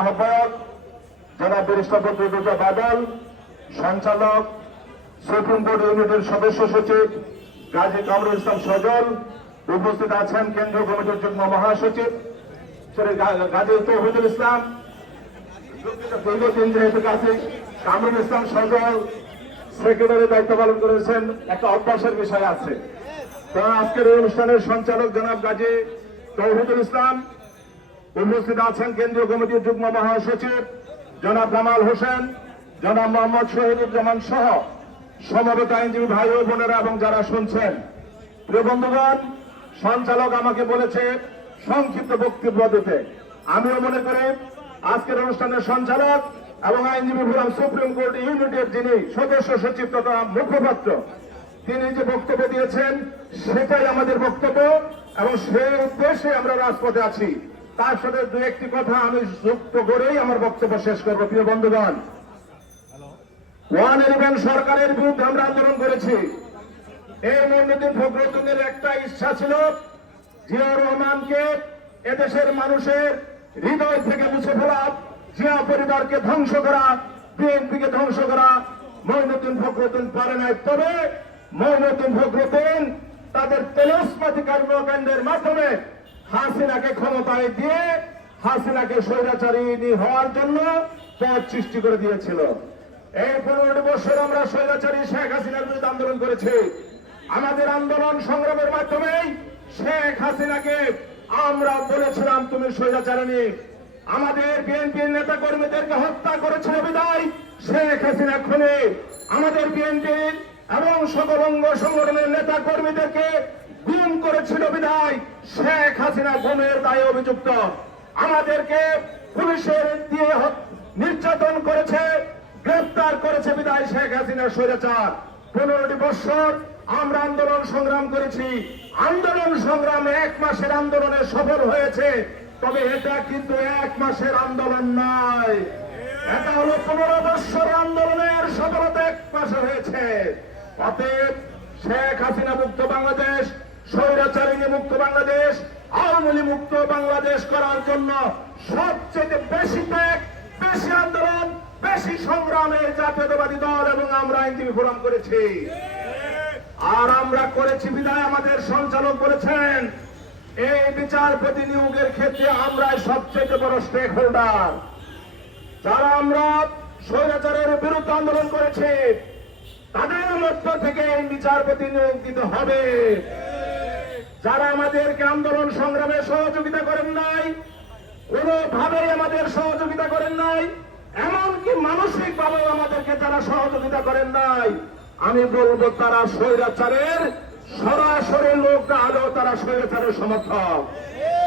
আহ্বায়ক জনাব ব্যারিস্টার বদরুদ্দোজা বাদল, সঞ্চালক সুপ্রিম কোর্ট ইউনিটের সদস্য সচিব গাজী কামরুল ইসলাম সজল, উপস্থিত আছেন কেন্দ্রীয় কমিটির যুগ্ম মহাসচিব গাজী তৌহিদুল ইসলাম, কামরুল ইসলাম সজল সেক্রেটারি দায়িত্ব পালন করেছেন। একটা অভ্যাসের বিষয় আছে। আজকের এই অনুষ্ঠানের সঞ্চালক জনাব গাজী তৌহিদুল ইসলাম, উপস্থিত আছেন কেন্দ্রীয় কমিটির যুগ্ম মহাসচিব জনাব কামাল হোসেন, জনাব মোহাম্মদ শহীদুজ্জামান সহ সমবেত আইনজীবী ভাই ও বোনেরা এবং যারা শুনছেন। প্রিয় বন্ধুগণ, সঞ্চালক আমাকে বলেছে সংক্ষিপ্ত বক্তব্য দিতে। আমিও মনে করি আজকের অনুষ্ঠানের সঞ্চালক এবং আইনজীবী ফোরাম সুপ্রিম কোর্ট ইউনিটের যিনি সদস্য সচিব তথা মুখপাত্র, তিনি যে বক্তব্য দিয়েছেন সেটাই আমাদের বক্তব্য এবং সেই উদ্দেশ্যে আমরা রাজপথে আছি। তার সাথে দু একটি কথা আমি যুক্ত করেই আমার বক্তব্য শেষ করব। প্রিয় বন্ধুগণ, 111 সরকারের বিরুদ্ধে আমরা আন্দোলন করেছি। এই মইনুদ্দিন ফখরুদ্দিনের একটা ইচ্ছা ছিল জিয়াউর রহমানকে এদেশের মানুষের হৃদয় থেকে মুছে ফেলা, জিয়া পরিবারকে ধ্বংস করা, বিএনপিকে ধ্বংস করা। মইনুদ্দিন ফখরুদ্দিন পারে নাই। তবে মইনুদ্দিন ফখরুদ্দিন তাদের তেজস্মাতি কর্মকাণ্ডের মাধ্যমে হাসিনাকে ক্ষমতায় দিয়ে হাসিনাকে স্বৈরাচারী হওয়ার জন্য পথ সৃষ্টি করে দিয়েছিল। এই 15 বছর আমরা স্বৈরাচারী শেখ হাসিনার বিরুদ্ধে আন্দোলন করেছি। আমাদের আন্দোলন সংগ্রামের মাধ্যমেই শেখ হাসিনাকে আমরা বলেছিলাম তুমি স্বৈরাচারিণী। আমাদের বিএনপির নেতা কর্মীদেরকে হত্যা করেছিল বিদায় শেখ হাসিনা খুনি। আমাদের বিএনপির এবং সকল অঙ্গ সংগঠনের নেতা কর্মীদেরকে গুম করেছিল বিদায় শেখ হাসিনা গুমের দায়ে অভিযুক্ত। আমাদেরকে পুলিশের দিয়ে নির্যাতন করেছে, গ্রেফতার করেছে বিদায় শেখ হাসিনা স্বৈরাচার। 15টি বছর আমরা আন্দোলন সংগ্রাম করেছি। আন্দোলন সংগ্রাম 1 মাসের আন্দোলনে সফল হয়েছে। তবে এটা কিন্তু 1 মাসের আন্দোলন নয়, এটা হলো 15 বছর আন্দোলনের সফলতা 1 মাসে হয়েছে। অতএব শেখ হাসিনা মুক্ত বাংলাদেশ, স্বৈরাচারিণী মুক্ত বাংলাদেশ, আওয়ামী লীগ মুক্ত বাংলাদেশ করার জন্য সবচেয়ে বেশি ত্যাগ, বেশি আন্দোলন, বেশি সংগ্রামে জাতীয়তাবাদী দল এবং আমরা আইনজীবী ফোরাম করেছি। আর আমরা করেছি বিদায় আমাদের সঞ্চালক বলেছেন এই বিচারপতি নিয়োগের ক্ষেত্রে আমরাই সবচেয়ে বড় স্টেক হোল্ডার। যারা আমরা স্বৈরাচারের বিরুদ্ধে আন্দোলন করেছি তাদের মধ্য থেকে এই বিচারপতি নিয়োগ দিতে হবে। যারা আমাদেরকে আন্দোলন সংগ্রামে সহযোগিতা করেন নাই, কোনোভাবেই আমাদের সহযোগিতা করেন নাই, এমনকি মানসিক ভাবেও আমাদেরকে যারা সহযোগিতা করেন নাই, আমি বলবো তারা স্বৈরাচারের সরাসরি লোক না হলেও তারা স্বৈরাচারের সমর্থক।